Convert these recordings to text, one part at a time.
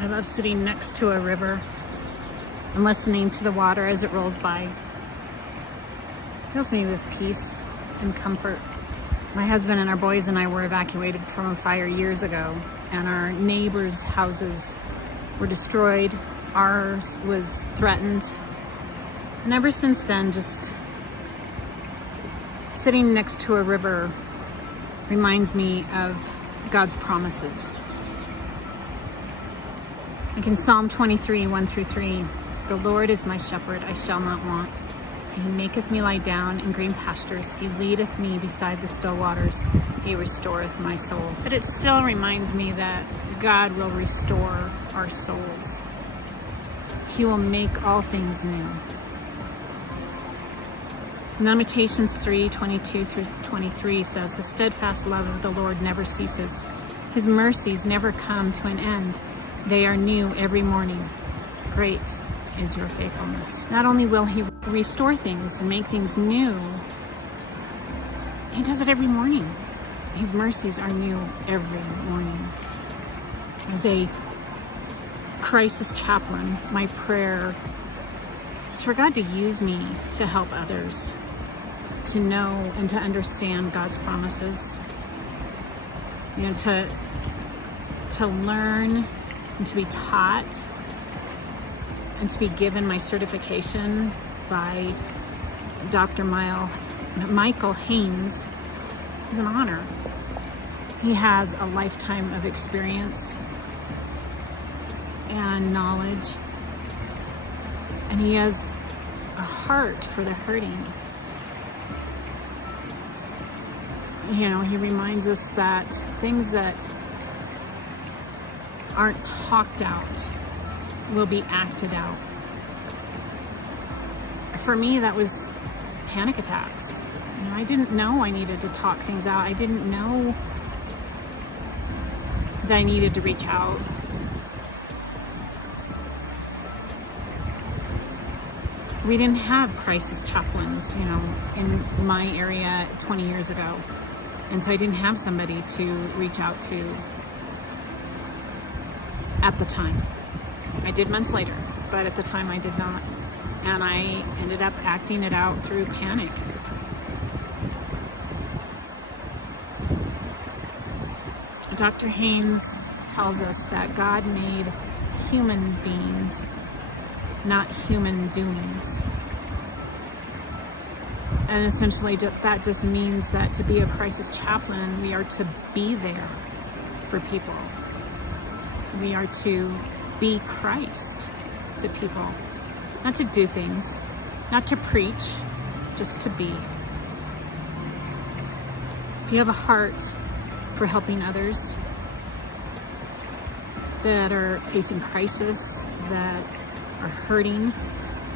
I love sitting next to a river and listening to the water as it rolls by. It fills me with peace and comfort. My husband and our boys and I were evacuated from a fire years ago, and our neighbors' houses were destroyed. Ours was threatened. And ever since then, just sitting next to a river reminds me of God's promises. Like in Psalm 23, 1-3, the Lord is my shepherd, I shall not want. He maketh me lie down in green pastures. He leadeth me beside the still waters. He restoreth my soul. But it still reminds me that God will restore our souls. He will make all things new. Lamentations 3:22-23 says, the steadfast love of the Lord never ceases. His mercies never come to an end. They are new every morning. Great is your faithfulness. Not only will He restore things and make things new, He does it every morning. His mercies are new every morning. As a crisis chaplain, my prayer is for God to use me to help others to know and to understand God's promises. To learn and to be taught and to be given my certification by Dr. Michael Haynes is an honor. He has a lifetime of experience and knowledge, and he has a heart for the hurting. He reminds us that things that aren't talked out will be acted out. For me, that was panic attacks. I didn't know I needed to talk things out. I didn't know that I needed to reach out. We didn't have crisis chaplains, in my area 20 years ago. And so I didn't have somebody to reach out to at the time. I did months later, but at the time I did not. And I ended up acting it out through panic. Dr. Haynes tells us that God made human beings, not human doings. And essentially that just means that to be a crisis chaplain, we are to be there for people. We are to be Christ to people. Not to do things, not to preach, just to be. If you have a heart for helping others that are facing crisis, that are hurting,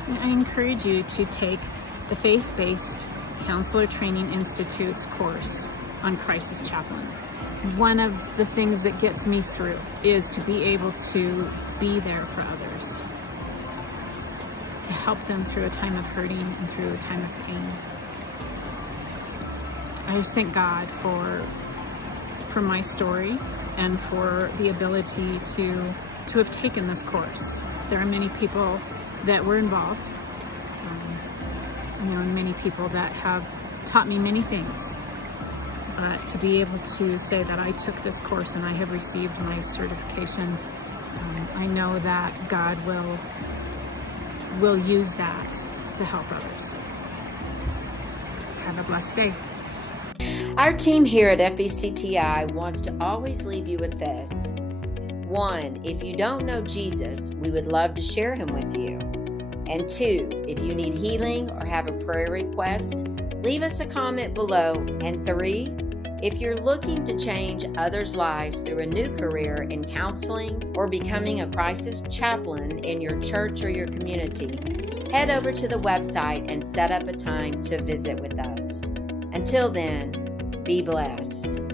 I encourage you to take the Faith-Based Counselor Training Institute's course on crisis chaplains. One of the things that gets me through is to be able to be there for others, to help them through a time of hurting and through a time of pain. I just thank God for my story and for the ability to have taken this course. There are many people that were involved, and many people that have taught me many things. To be able to say that I took this course and I have received my certification, I know that God will use that to help others. Have a blessed day. Our team here at FBCTI wants to always leave you with this. 1, if you don't know Jesus, we would love to share him with you. And 2, if you need healing or have a prayer request, leave us a comment below. And 3, if you're looking to change others' lives through a new career in counseling or becoming a crisis chaplain in your church or your community, head over to the website and set up a time to visit with us. Until then, be blessed.